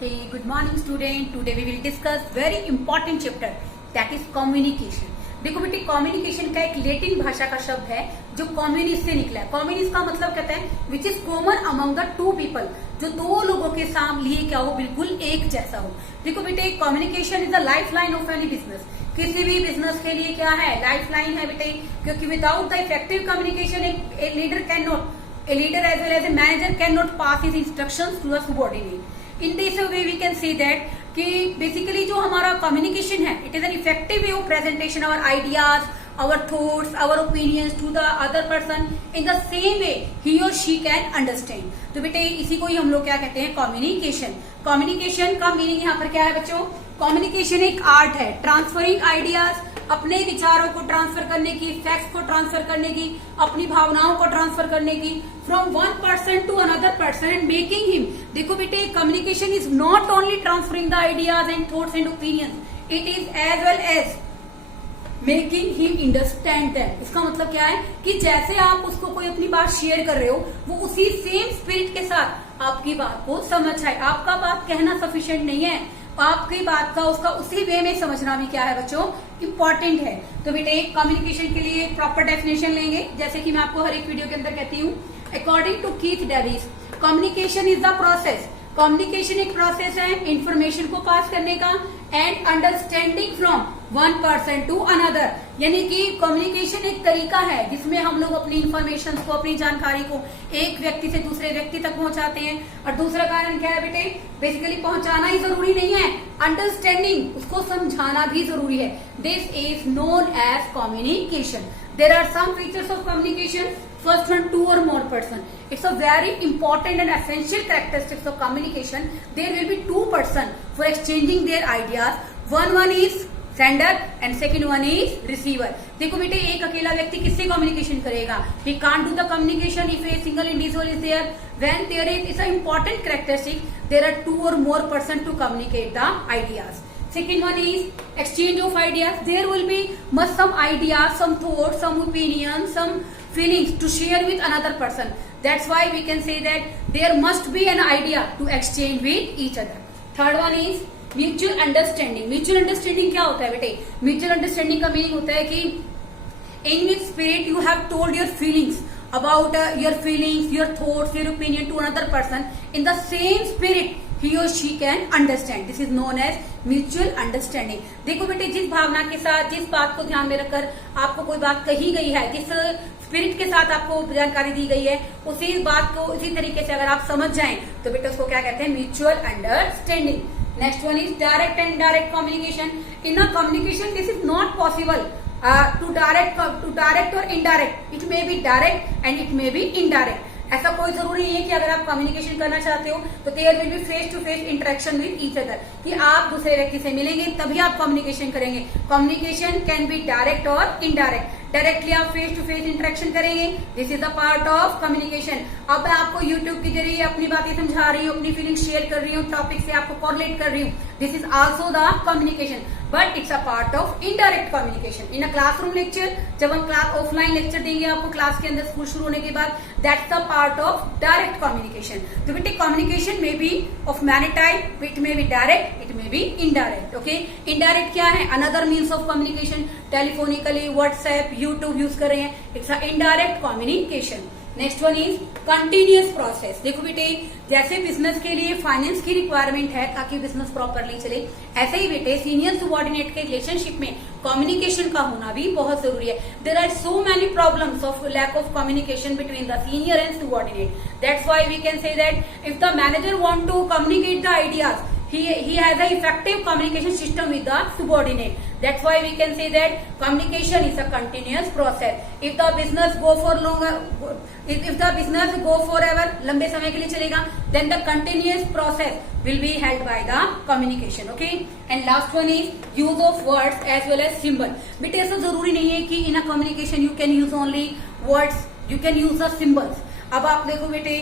Hey, good morning student. Today we will discuss very important chapter that is communication. देखो बेटे communication का एक Latin भाषा का शब्द है जो कम्युनिस से निकला है। कम्युनिस का मतलब कहता है which is common among the two people, जो दो लोगों के सामने क्या हो, बिल्कुल एक जैसा हो। देखो बेटे communication is the life line of any business. किसी भी बिजनेस के लिए क्या है, लाइफ लाइन है बेटे, क्योंकि without the effective communication a leader can not, a leader as well as a manager cannot pass his instructions to a subordinate. In this way we can see that कि basically जो हमारा communication है, it is an effective way of presentation our ideas, our thoughts, our opinions to the other person in the same way he or she can understand. तो बेटे इसी को ही हम लोग क्या कहते हैं, communication. Communication का meaning यहाँ पर क्या है बच्चों? Communication एक आर्ट है, ट्रांसफरिंग आइडियाज, अपने विचारों को ट्रांसफर करने की, फैक्ट्स को ट्रांसफर करने की, अपनी भावनाओं को ट्रांसफर करने की, from one person to another person and making him. देखो बेटे communication is not only transferring the ideas and thoughts and opinions, it is as well as making him understand that. इसका मतलब क्या है कि जैसे आप उसको कोई अपनी बात शेयर कर रहे हो, वो उसी सेम स्पिरिट के साथ आपकी बात को समझ आए। आपका बात कहना सफिशिएंट नहीं है, आपकी बात का उसका उसी वे में समझना भी क्या है बच्चों, इंपॉर्टेंट है। तो बेटे कम्युनिकेशन के लिए प्रॉपर डेफिनेशन लेंगे, जैसे कि मैं आपको हर एक वीडियो के अंदर कहती हूँ। According to Keith Davis, communication is the process. Communication एक प्रोसेस है इंफॉर्मेशन को पास करने का and understanding from one person to another, यानी कि कम्युनिकेशन एक तरीका है जिसमें हम लोग अपनी इंफॉर्मेशन को, अपनी जानकारी को एक व्यक्ति से दूसरे व्यक्ति तक पहुंचाते हैं। और दूसरा कारण क्या है बेटे, बेसिकली पहुंचाना ही जरूरी नहीं है, अंडरस्टैंडिंग, उसको समझाना भी जरूरी है। This is known as communication. There are some features of communication. First one, two or more person. It's a very important and essential characteristics of communication. There will be two person for exchanging their ideas. One is sender and second one is receiver. देखो बेटे एक अकेला व्यक्ति किससे communication करेगा? He can't do the communication if a single individual is there. When there is an important characteristic, there are two or more person to communicate the ideas. Second one is exchange of ideas. There will be must some ideas, some thoughts, some opinions, some feelings to share with another person. That's why we can say that there must be an idea to exchange with each other. Third one is mutual understanding. Mutual understanding क्या होता है बेटे? Mutual understanding का meaning होता है कि in which spirit you have told your feelings about your feelings, your thoughts, your opinion to another person. In the same spirit he or she can understand. This is known as mutual understanding. देखो बेटे जिस भावना के साथ, जिस बात को ध्यान में रखकर आपको कोई बात कही गई है, जिस स्पिरिट के साथ आपको जानकारी दी गई है, उसी बात को उसी तरीके से अगर आप समझ जाएं तो बेटा उसको क्या कहते हैं, mutual understanding. Next one is direct and indirect communication. In a communication this is not possible to direct और indirect. It may be direct and it may be indirect. ऐसा कोई जरूरी नहीं है कि अगर आप कम्युनिकेशन करना चाहते हो तो there will be face to face interaction with each other, कि आप दूसरे व्यक्ति से मिलेंगे तभी आप कम्युनिकेशन करेंगे। कम्युनिकेशन कैन बी डायरेक्ट और इनडायरेक्ट। डायरेक्टली आप फेस टू फेस इंटरेक्शन करेंगे, this is the part of communication. अब मैं आपको यूट्यूब के जरिए अपनी बातें समझा रही हूँ, अपनी फीलिंग शेयर कर रही हूँ, टॉपिक से आपको कोरिलेट कर रही हूँ, this is also the communication, but it's a part of indirect communication. In a classroom lecture, जब हम क्लास ऑफलाइन लेक्चर देंगे आपको क्लास के अंदर स्कूल शुरू होने के बाद, that's the part of direct communication. तो बेटे कम्युनिकेशन में be of many type, it may be direct, it may be indirect. Okay, indirect क्या है, another means of communication, telephonically, WhatsApp, YouTube use कर रहे हैं, it's a indirect communication. Next one is continuous process. देखो बेटे जैसे business के लिए फाइनेंस की रिक्वायरमेंट है ताकि बिजनेस प्रॉपरली चले, ऐसे ही बेटे सीनियर सुबॉर्डिनेट के रिलेशनशिप में कम्युनिकेशन का होना भी बहुत जरूरी है। There are so many problems of lack of communication between the senior and subordinate. That's why we can say that if the manager want to communicate the ideas, he has an effective communication system with the subordinate. That's why we can say that communication is a continuous process. If the business go for longer, if the business go forever, लंबे समय के लिए चलेगा, then the continuous process will be held by the communication. Okay, and last one is use of words as well as symbol. बेटे ऐसा जरूरी नहीं है कि in a communication you can use only words, you can use the symbols. अब आप देखो बेटे,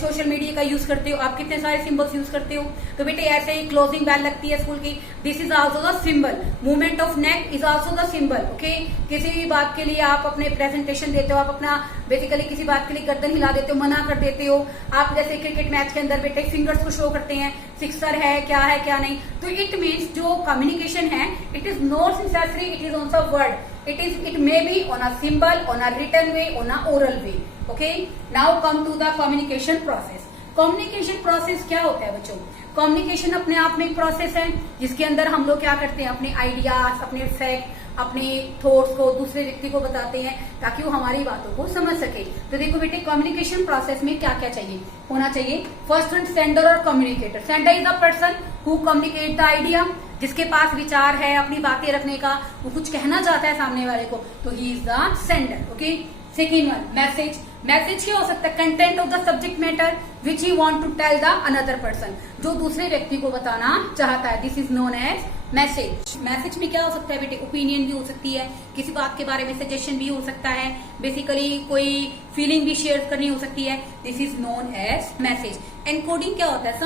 सोशल मीडिया का यूज करते हो, आप कितने सारे सिंबल्स यूज करते हो। तो बेटे ऐसे ही क्लोजिंग बेल लगती है स्कूल की, this is also the symbol. Movement of neck is also the symbol. Okay, किसी भी बात के लिए आप अपने प्रेजेंटेशन देते हो, आप अपना बेसिकली किसी बात के लिए गर्दन हिला देते हो, मना कर देते हो। आप जैसे क्रिकेट मैच के अंदर बेटे फिंगर्स को शो करते हैं, सिक्सर है क्या नहीं। तो इट मीन्स जो कम्युनिकेशन है, it is not necessary it is also word, it may be on a symbol, on a written way, on a oral way. Okay, now come to the communication process. Communication process क्या होता है बच्चों? Communication अपने आप में एक process है जिसके अंदर हम लोग क्या करते हैं, अपने आइडियाज, अपने फैक्ट, अपने थॉट्स को दूसरे व्यक्ति को बताते हैं ताकि वो हमारी बातों को समझ सके। तो देखो बेटे, कम्युनिकेशन प्रोसेस में क्या क्या चाहिए, होना चाहिए। फर्स्ट वन, सेंडर और communicator. Sender is the person who communicate the idea, जिसके पास विचार है अपनी बातें रखने का, वो कुछ कहना चाहता है सामने वाले को, तो he is the sender. Okay, second one, message. Message क्या हो सकता है? Content of the subject matter which he want to tell the another person, जो दूसरे व्यक्ति को बताना चाहता है, this is known as message. Message में क्या हो सकता है बेटे? ओपिनियन भी हो सकती है, किसी बात के बारे में सजेशन भी हो सकता है, बेसिकली कोई फीलिंग भी शेयर करनी हो सकती है, this is known as message. Encoding क्या होता है?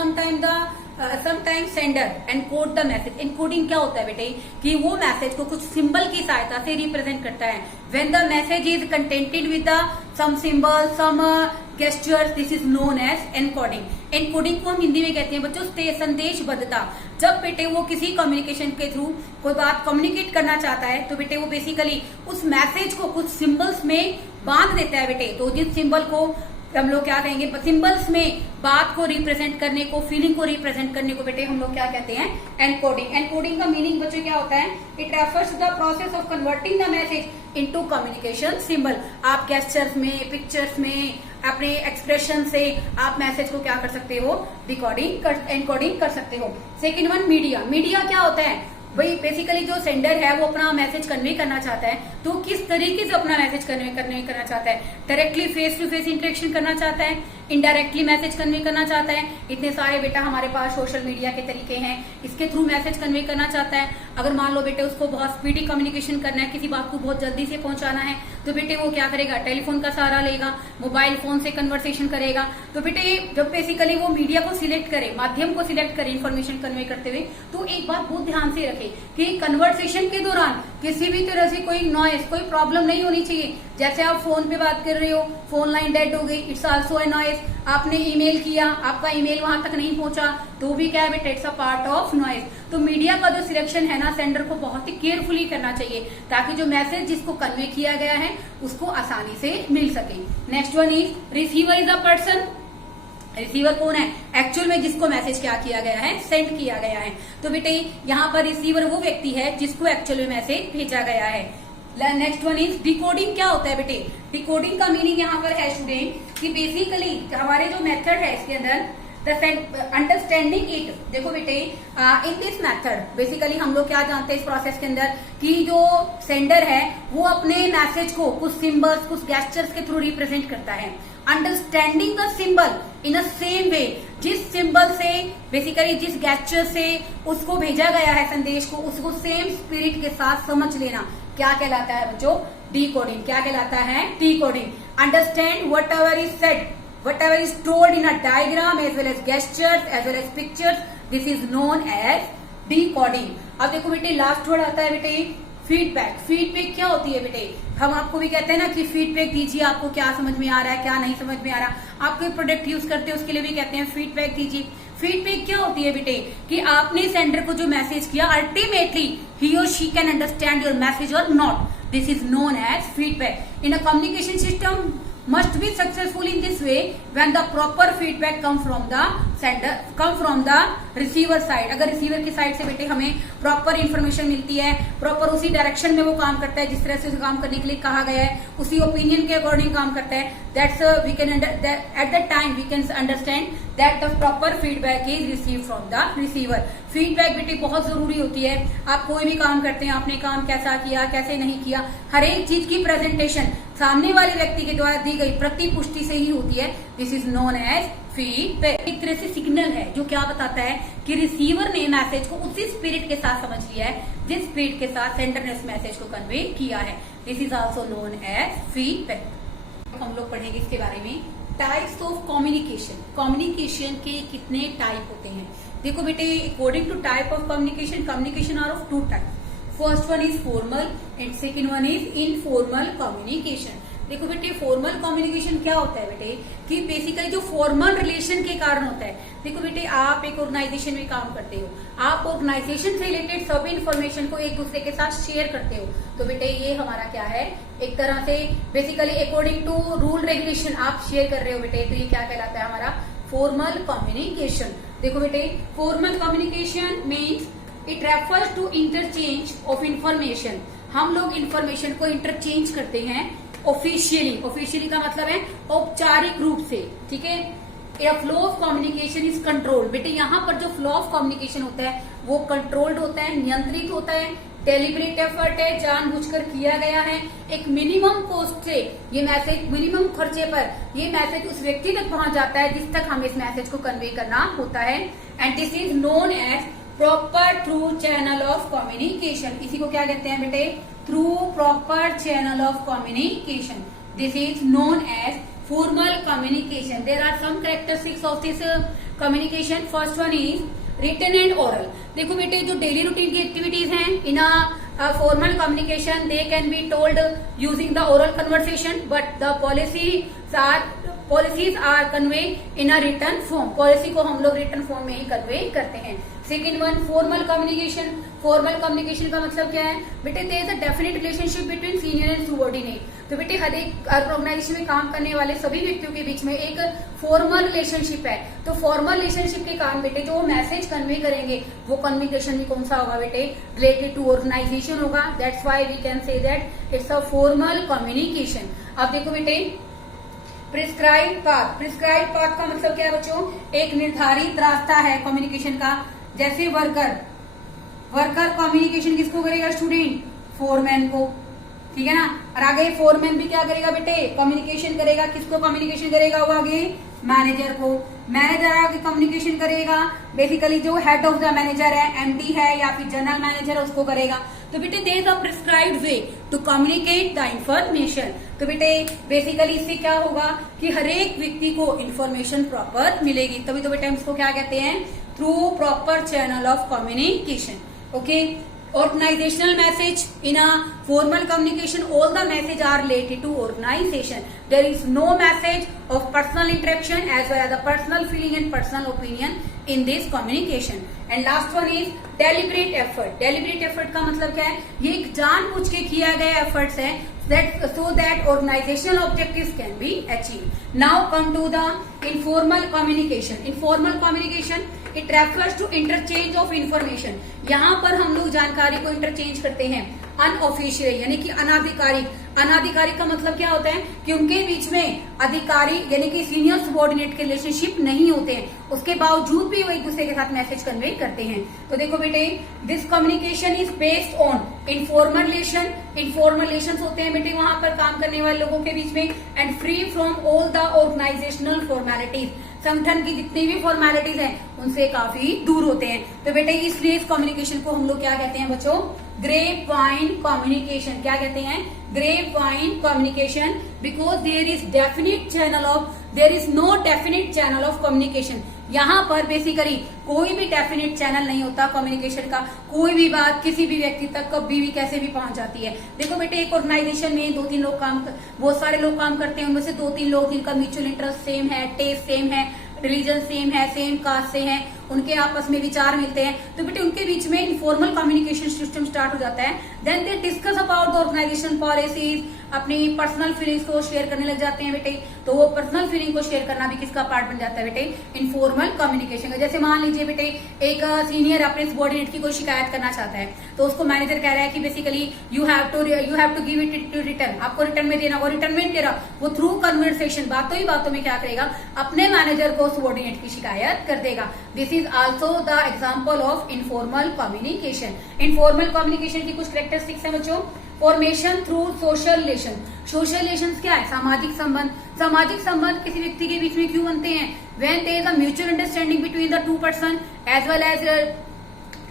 Sometimes sender encode the message. Encoding क्या होता है बेटे? कि वो मैसेज को कुछ सिंबल की सहायता से रिप्रेजेंट करता है। When the message is contented with some symbol, some gestures, this is known as encoding. Encoding को हम हिंदी में कहते हैं बच्चों संदेशबद्धता। जब बेटे वो किसी कम्युनिकेशन के थ्रू कोई बात कम्युनिकेट करना चाहता है, तो बेटे वो बेसिकली उस मैसेज को कुछ सिंबल्स में बांध देता है बेटे। तो जिस सिंबल को हम लोग क्या कहेंगे, सिंबल्स में बात को रिप्रेजेंट करने को, फीलिंग को रिप्रेजेंट करने को बेटे हम लोग क्या कहते हैं? एनकोडिंग। एनकोडिंग का मीनिंग बच्चों क्या होता है? It refers the process of converting the message into communication symbol. आप गेस्चर्स में, पिक्चर्स में, अपने एक्सप्रेशन से आप मैसेज को क्या कर सकते हो? एनकोडिंग कर सकते हो। Second one, media. मीडिया क्या होता है भाई? बेसिकली जो सेंडर है वो अपना मैसेज कन्वे करना चाहता है, तो किस तरीके से अपना मैसेज कन्वे करना चाहता है? Directly face to face interaction करना चाहता है, इनडायरेक्टली मैसेज कन्वे करना चाहता है। इतने सारे बेटा हमारे पास सोशल मीडिया के तरीके हैं, इसके थ्रू मैसेज कन्वे करना चाहता है। अगर मान लो बेटे उसको बहुत स्पीडी कम्युनिकेशन करना है, किसी बात को बहुत जल्दी से पहुंचाना है, तो बेटे वो क्या करेगा? टेलीफोन का सहारा लेगा, मोबाइल फोन से कन्वर्सेशन करेगा। तो बेटे जब बेसिकली वो मीडिया को सिलेक्ट करे, माध्यम को सिलेक्ट करे इन्फॉर्मेशन कन्वे करते हुए, तो एक बात बहुत ध्यान से रखे कि कन्वर्सेशन के दौरान किसी भी तरह से कोई नॉइज, कोई प्रॉब्लम नहीं होनी चाहिए। जैसे आप फोन पे बात कर रहे हो, फोन लाइन डेड हो गई, इट्स आल्सो ए नॉइज। आपने ईमेल किया, आपका ईमेल वहां तक नहीं पहुंचा, तो भी क्या है बेटा? It's a part of noise. तो मीडिया का जो सिलेक्शन है ना, सेंडर को बहुत ही केयरफुली करना चाहिए ताकि जो मैसेज जिसको कन्वे किया गया है उसको आसानी से मिल सके। Next one is receiver is a person. Receiver कौन है? एक्चुअल में जिसको मैसेज क्या किया गया है? सेंड किया गया है। तो बेटे यहाँ पर रिसीवर वो व्यक्ति है जिसको एक्चुअल में मैसेज भेजा गया है। Next one is decoding. क्या होता है बेटे? डिकोडिंग का मीनिंग यहाँ पर है स्टूडेंट कि बेसिकली हमारे जो मेथड है इसके अंदर अंडरस्टैंडिंग इट। देखो बेटे, इन दिस मेथड बेसिकली हम लोग क्या जानते हैं इस प्रोसेस के अंदर कि जो सेंडर है वो अपने मैसेज को कुछ सिंबल्स, कुछ गेस्चर्स के थ्रू रिप्रेजेंट करता है। Understanding the symbol in a same way, जिस सिंबल से बेसिकली जिस गेस्चर से उसको भेजा गया है संदेश को, उसको सेम स्पिरिट के साथ समझ लेना क्या कहलाता है बच्चों? डिकोडिंग। क्या कहलाता है? Decoding. Understand what ever is said, whatever is told in a diagram as well as gestures as well as pictures, this is known as decoding. अब देखो बेटे लास्ट वर्ड आता है बेटे फीडबैक। फीडबैक क्या होती है बेटे? हम आपको भी कहते हैं ना कि फीडबैक दीजिए, आपको क्या समझ में आ रहा है, क्या नहीं समझ में आ रहा। आप कोई प्रोडक्ट यूज करते हैं उसके लिए भी कहते हैं फीडबैक दीजिए। फीडबैक क्या होती है बेटे? कि आपने सेंडर को जो मैसेज किया, अल्टीमेटली ही और she can understand your message और not, this is known as feedback. In a communication system must be successful in this way when the proper feedback come from the receiver side। अगर receiver की side से बेटे हमें proper information मिलती है, proper उसी direction में वो काम करता है जिस तरह से उसे काम करने के लिए कहा गया है, उसी ओपिनियन के अकॉर्डिंग काम करता है, that's we can at the time we can understand that the proper feedback is receive from the receiver. Feedback बेटे बहुत जरूरी होती है। आप कोई भी काम करते हैं, आपने काम कैसा किया, कैसे नहीं किया, हर एक चीज की प्रेजेंटेशन सामने वाले व्यक्ति के द्वारा दी गई प्रतिपुष्टि से ही होती है। This is known as feedback. एक तरह से सिग्नल है जो क्या बताता है कि रिसीवर ने मैसेज को उसी स्पिरिट के साथ समझ लिया है जिस स्पिरिट के साथ सेंडर ने उस मैसेज को कन्वे किया है। This is also known as feedback. हम लोग पढ़ेंगे इसके बारे में टाइप्स ऑफ कम्युनिकेशन, कम्युनिकेशन के कितने टाइप होते हैं। देखो बेटे, according to type of communication, communication are of two type. First one is formal and second one is informal communication. देखो बेटे, फॉर्मल कम्युनिकेशन क्या होता है बेटे, कि बेसिकली जो फॉर्मल रिलेशन के कारण होता है। देखो बेटे, आप एक ऑर्गेनाइजेशन में काम करते हो, आप ऑर्गेनाइजेशन से रिलेटेड सभी इन्फॉर्मेशन को एक दूसरे के साथ शेयर करते हो, तो बेटे ये हमारा क्या है, एक तरह से basically according to rule regulation आप शेयर कर रहे हो बेटे, तो ये क्या कहलाता है हमारा फॉर्मल कम्युनिकेशन। देखो बेटे, formal communication means it refers to interchange of information. हम लोग इंफॉर्मेशन को इंटरचेंज करते हैं ऑफिशियली। ऑफिशियली का मतलब है औपचारिक रूप से, ठीक है। ए flow of communication is control. बेटे यहाँ पर जो फ्लो ऑफ कम्युनिकेशन होता है वो कंट्रोल्ड होता है, नियंत्रित होता है, डेलिब्रेट एफर्ट है, जानबूझकर किया गया है। एक मिनिमम कॉस्ट से ये मैसेज, मिनिमम खर्चे पर ये मैसेज उस व्यक्ति तक पहुंच जाता है जिस तक हमें इस मैसेज को कन्वे करना होता है। And this is known as proper through channel of communication. इसी को क्या कहते हैं बेटे, through proper channel of communication. This is known as formal communication. There are some characteristics of this communication. First one is written and oral. देखो बेटे, जो daily routine की एक्टिविटीज हैं in formal communication they can be told using the oral conversation, but the policies are convey in a written form. Policy को हम लोग written form में ही convey करते हैं। Second one, formal communication. Formal communication का मतलब क्या है बेटे, there is a definite relationship between senior and subordinate. तो बेटे, हर एक ऑर्गेनाइजेशन में काम करने वाले सभी व्यक्तियों के बीच में एक फॉर्मल रिलेशनशिप है। तो फॉर्मल रिलेशनशिप के कारण बेटे जो मैसेज कन्वे करेंगे वो कम्युनिकेशन भी कौन सा होगा बेटे, रिलेटेड टू ऑर्गेनाइजेशन होगा। That's why we can say that it's a formal communication. अब देखो बेटे, प्रिस्क्राइब पाथ। प्रिस्क्राइब पाथ का मतलब क्या है बच्चों, एक निर्धारित रास्ता है कम्युनिकेशन का। जैसे वर्कर कम्युनिकेशन किसको करेगा स्टूडेंट, फोरमैन को, ठीक है ना। और आगे फोरमैन भी क्या करेगा बेटे, कम्युनिकेशन करेगा। किसको कम्युनिकेशन करेगा, वो आगे मैनेजर को। मैनेजर आगे कम्युनिकेशन करेगा बेसिकली जो हेड ऑफ द मैनेजर है, एमडी है या फिर जनरल मैनेजर है, उसको करेगा। तो बेटे there is a prescribed way to communicate the information. तो बेटे बेसिकली इससे क्या होगा कि हर एक व्यक्ति को इंफॉर्मेशन प्रॉपर मिलेगी। तभी तो बेटे हम इसको क्या कहते हैं, through proper channel of communication. Okay, organizational message in a formal communication, all the message are related to organization. There is no message of personal interaction as well as the personal feeling and personal opinion in this communication. And last one is deliberate effort. Deliberate effort का मतलब क्या है, ये एक जानबूझ के किया गया efforts है so that organizational objectives can be achieved. Now come to the informal communication. Informal communication it refers to interchange of information. यहाँ पर हम लोग जानकारी को इंटरचेंज करते हैं अनऑफिशियल यानी कि अनाधिकारिक। अनाधिकारिक का मतलब क्या होता है कि उनके बीच में अधिकारी यानी कि सीनियर सबऑर्डिनेट के रिलेशनशिप नहीं होते हैं, उसके बावजूद भी वो एक दूसरे के साथ मैसेज कन्वे करते हैं। तो देखो बेटे, this communication is based on informal relation. Informal relation होते हैं बेटे वहां पर काम करने वाले लोगों के बीच में, and free from all the organisational formalities. संगठन की जितनी भी फॉर्मेलिटीज हैं उनसे काफी दूर होते हैं। तो बेटे इसलिए इस कम्युनिकेशन को हम लोग क्या कहते हैं बच्चों, ग्रेप वाइन कम्युनिकेशन। क्या कहते हैं, grapevine communication, because there is no definite channel of communication. यहाँ पर बेसिकली कोई भी डेफिनेट चैनल नहीं होता कम्युनिकेशन का। कोई भी बात किसी भी व्यक्ति तक कभी भी कैसे भी पहुंच जाती है। देखो बेटे, एक ऑर्गेनाइजेशन में बहुत सारे लोग काम करते हैं, उनमें से 2-3 लोग जिनका म्यूचुअल इंटरेस्ट सेम है, टेस्ट सेम है, रिलीजन सेम है, सेम कास्ट से हैं, उनके आपस में विचार मिलते हैं, तो बेटे उनके बीच में इनफॉर्मल कम्युनिकेशन सिस्टम स्टार्ट हो जाता है। Then they discuss about the organisation policies, अपनी पर्सनल फीलिंग्स को शेयर करने लग जाते हैं बेटे। तो वो पर्सनल फीलिंग को शेयर करना भी किसका पार्ट बन जाता है बेटे, इनफॉर्मल कम्युनिकेशन का। जैसे मान लीजिए बेटे एक सीनियर अपने सबऑर्डिनेट की कोई शिकायत करना चाहता है, तो उसको मैनेजर कह रहा है कि basically you have to give it to return, आपको रिटर्न में देना, वो रिटर्न में दे रहा, वो थ्रू कन्वर्सेशन बातों ही बातों में क्या करेगा, अपने मैनेजर को सबऑर्डिनेट की शिकायत कर देगा। This is also the example of informal communication. Informal communication की कुछ कैरेक्टरिस्टिक्स है बच्चों। Formation through social relation. Social relation क्या है, सामाजिक संबंध। सामाजिक संबंध किसी व्यक्ति के बीच में क्यों बनते हैं, when there is a mutual understanding between the two person as well as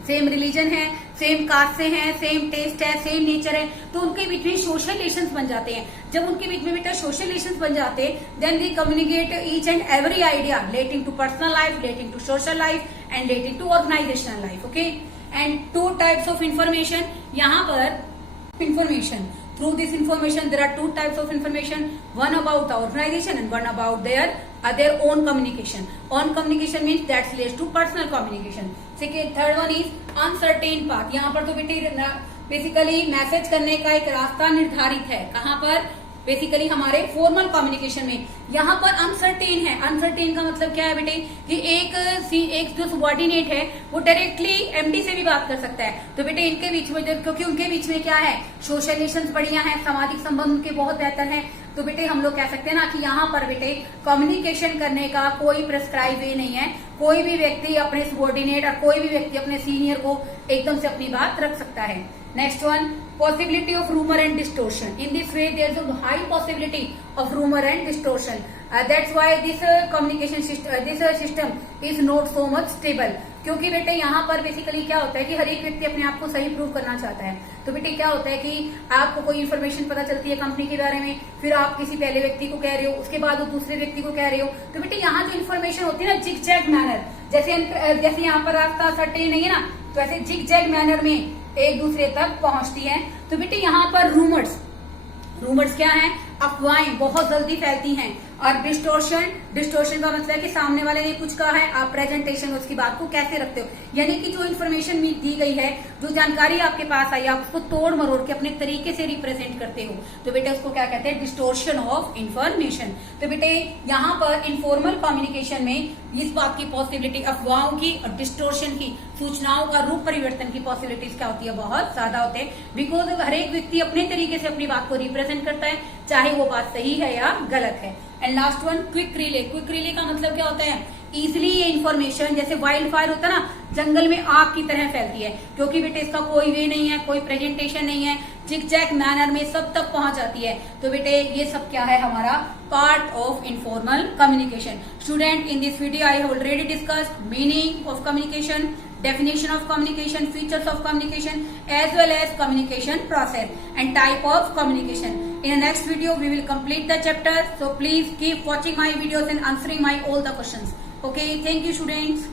same religion है, सेम कास्ट से है, सेम टेस्ट है, सेम नेचर है, तो उनके बीच में सोशल रिलेशंस बन जाते हैं। जब उनके बीच में बेटा सोशल रिलेशंस बन जाते हैं, then they communicate each and every idea relating to personal life, relating to social life and relating to organisational life. Okay, and two types of information, यहाँ पर information, through this information there are two types of information, one about the organization and one about their own communication. On communication means that relates to personal communication. Second, third one is uncertain path. यहाँ पर तो बेटे basically message करने का एक रास्ता निर्धारित है, कहाँ पर, बेसिकली हमारे फॉर्मल कम्युनिकेशन में। यहाँ पर अनसर्टेन है, अनसर्टेन का मतलब क्या है बेटे कि एक जो सबॉर्डिनेट है वो डायरेक्टली एमडी से भी बात कर सकता है। तो बेटे इनके बीच में, क्योंकि उनके बीच में क्या है, सोशल रिलेशंस बढ़िया है, सामाजिक संबंध उनके बहुत बेहतर है, तो बेटे हम लोग कह सकते हैं ना कि यहाँ पर बेटे कम्युनिकेशन करने का कोई प्रेस्क्राइब वे नहीं है। कोई भी व्यक्ति अपने सबॉर्डिनेट और कोई भी व्यक्ति अपने सीनियर को एकदम से अपनी बात रख सकता है। Next one, possibility of rumor and distortion. In this way, there is a high possibility of rumor and distortion. That's why this communication system is not so much stable. क्योंकि बेटे यहाँ पर बेसिकली क्या होता है कि हर एक व्यक्ति अपने आप को सही प्रूव करना चाहता है। तो बेटे क्या होता है कि आपको कोई इन्फॉर्मेशन पता चलती है कंपनी के बारे में, फिर आप किसी पहले व्यक्ति को कह रहे हो, उसके बाद वो दूसरे व्यक्ति को कह रहे हो। तो बेटे यहाँ जो इन्फॉर्मेशन होती है ना, जिग जैग मैनर, जैसे यहाँ पर रास्ता सर्टेन नहीं है ना, तो ऐसे जिग जैग मैनर में एक दूसरे तक पहुंचती है। तो बेटे यहाँ पर रूमर्स क्या है, अफवाहें बहुत जल्दी फैलती हैं। और डिस्टोर्शन का मतलब है कि सामने वाले ने कुछ कहा है, आप प्रेजेंटेशन उसकी बात को कैसे रखते हो, यानी कि जो इन्फॉर्मेशन दी गई है, जो जानकारी आपके पास आई, आप उसको तोड़ मरोड़ के अपने तरीके से रिप्रेजेंट करते हो, तो बेटे उसको क्या कहते हैं, डिस्टोर्शन ऑफ इंफॉर्मेशन। तो बेटे यहाँ पर इनफॉर्मल कम्युनिकेशन में इस बात की पॉसिबिलिटी, अफवाहों की और डिस्टोर्शन की, सूचनाओं का रूप परिवर्तन की पॉसिबिलिटीज क्या होती है, बहुत ज्यादा होते हैं। बिकॉज हर एक व्यक्ति अपने तरीके से अपनी बात को रिप्रेजेंट करता है, चाहे वो बात सही है या गलत है। And last one, quick relay. Quick relay का मतलब क्या होता है, इजिली ये इन्फॉर्मेशन, जैसे वाइल्ड फायर होता है ना, जंगल में आग की तरह फैलती है, क्योंकि बेटे इसका कोई वे नहीं है, कोई प्रेजेंटेशन नहीं है, जिग जैग मैनर में सब तक पहुंच जाती है। तो बेटे ये सब क्या है, हमारा part of informal communication. Student, in this video I have already discussed meaning of communication, definition of communication, features of communication, as well as communication process and type of communication. In the next video, we will complete the chapter. So please keep watching my videos and answering my all the questions. Okay, thank you, students.